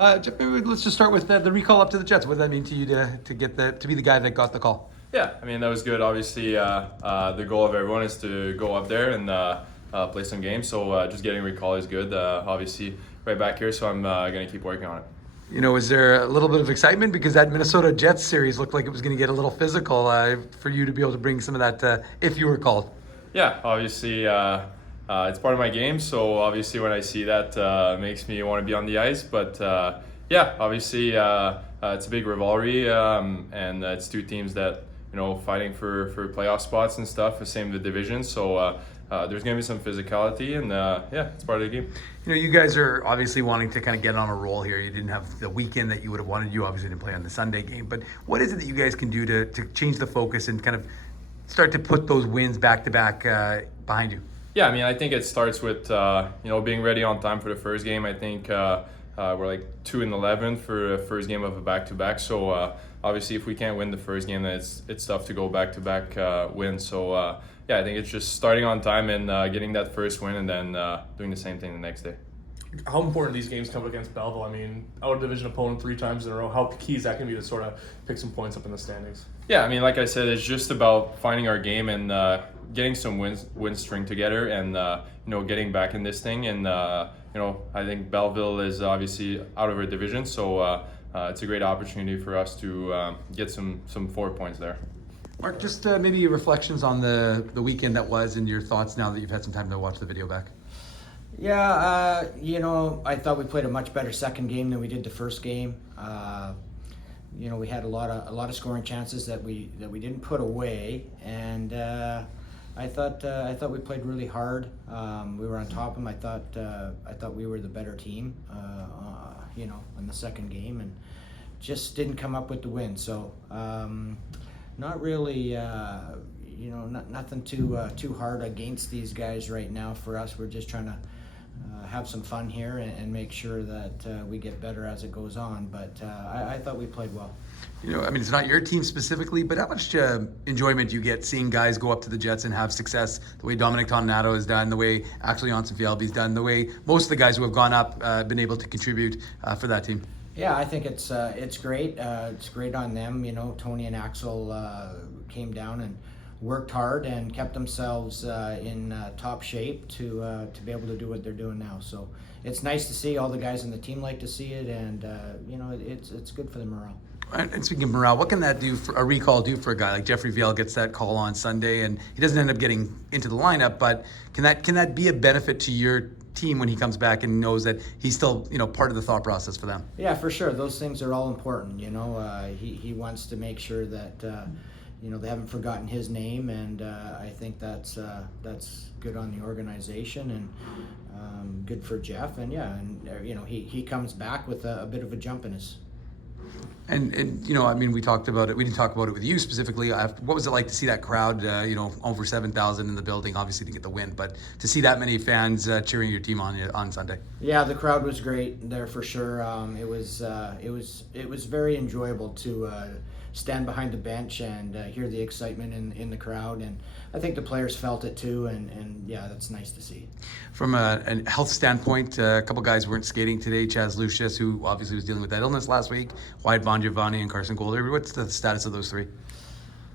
Jeff, maybe let's just start with the recall up to the Jets. What did that mean to you to be the guy that got the call? Yeah, I mean that was good. Obviously, the goal of everyone is to go up there and play some games. So just getting a recall is good. Obviously, right back here, so I'm gonna keep working on it. You know, is there a little bit of excitement because that Minnesota Jets series looked like it was going to get a little physical for you to be able to bring some of that if you were called? Yeah, obviously, it's part of my game. So obviously, when I see that, makes me want to be on the ice. But yeah, obviously, it's a big rivalry, and it's two teams that fighting for playoff spots and stuff. The same the division. So there's gonna be some physicality, and yeah, it's part of the game. You know, you guys are obviously wanting to kind of get on a roll here. You didn't have the weekend that you would have wanted. You obviously didn't play on the Sunday game. But what is it that you guys can do to change the focus and kind of start to put those wins back to back behind you? Yeah, I mean, I think it starts with being ready on time for the first game. I think we're like 2-11 for the first game of a back-to-back. So obviously, if we can't win the first game, then it's tough to go back-to-back wins. So yeah, I think it's just starting on time and getting that first win, and then doing the same thing the next day. How important these games come against Belleville? I mean, out of division opponent 3 times in a row. How key is that going to be to sort of pick some points up in the standings? Yeah, I mean, like I said, it's just about finding our game and getting some win string together, and getting back in this thing. And I think Belleville is obviously out of our division, so it's a great opportunity for us to get some 4 points there. Mark, just maybe reflections on the weekend that was and your thoughts now that you've had some time to watch the video back. Yeah, I thought we played a much better second game than we did the first game. We had a lot of scoring chances that we didn't put away, and I thought we played really hard. We were on top of them. I thought we were the better team, in the second game, and just didn't come up with the win. So not really. Nothing too hard against these guys right now for us. We're just trying to have some fun here and make sure that we get better as it goes on. But I thought we played well. It's not your team specifically, but how much enjoyment do you get seeing guys go up to the Jets and have success the way Dominic Toninato has done, the way actually Janssen Fialbi's done, the way most of the guys who have gone up been able to contribute for that team? Yeah, I think it's great. It's great on them. Tony and Axel came down and worked hard and kept themselves in top shape to be able to do what they're doing now. So it's nice to see. All the guys on the team like to see it, and it's good for the morale. And speaking of morale, what can that do for a recall do for a guy like Jeffrey Viel gets that call on Sunday and he doesn't end up getting into the lineup, but can that be a benefit to your team when he comes back and knows that he's still part of the thought process for them? Yeah, for sure. Those things are all important. He wants to make sure that they haven't forgotten his name, and I think that's good on the organization and good for Jeff. And yeah, and he comes back with a bit of a jump in his. And we talked about it. We didn't talk about it with you specifically. What was it like to see that crowd? Over 7,000 in the building. Obviously, didn't get the win, but to see that many fans cheering your team on Sunday. Yeah, the crowd was great there for sure. It was very enjoyable to stand behind the bench and hear the excitement in the crowd, and I think the players felt it too, and yeah, that's nice to see. From a health standpoint, a couple guys weren't skating today. Chaz Lucius, who obviously was dealing with that illness last week, Wyatt Von Giovanni and Carson Golder. What's the status of those three?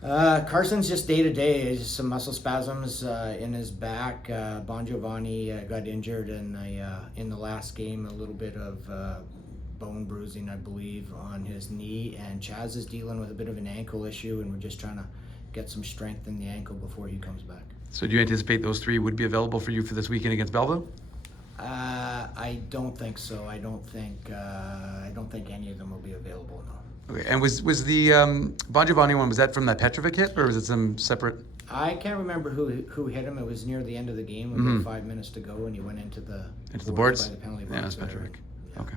Carson's just day-to-day, just some muscle spasms in his back. Bon Giovanni got injured in the last game, a little bit of bone bruising, I believe, on his knee, and Chaz is dealing with a bit of an ankle issue, and we're just trying to get some strength in the ankle before he comes back. So do you anticipate those three would be available for you for this weekend against Belleville? I don't think so. I don't think any of them will be available, no. Okay, and was the Bon Giovanni one, was that from that Petrovic hit, or was it some separate? I can't remember who hit him. It was near the end of the game, with 5 minutes to go, and he went into the boards by the penalty box. Yeah, it was Petrovic. Yeah. Okay.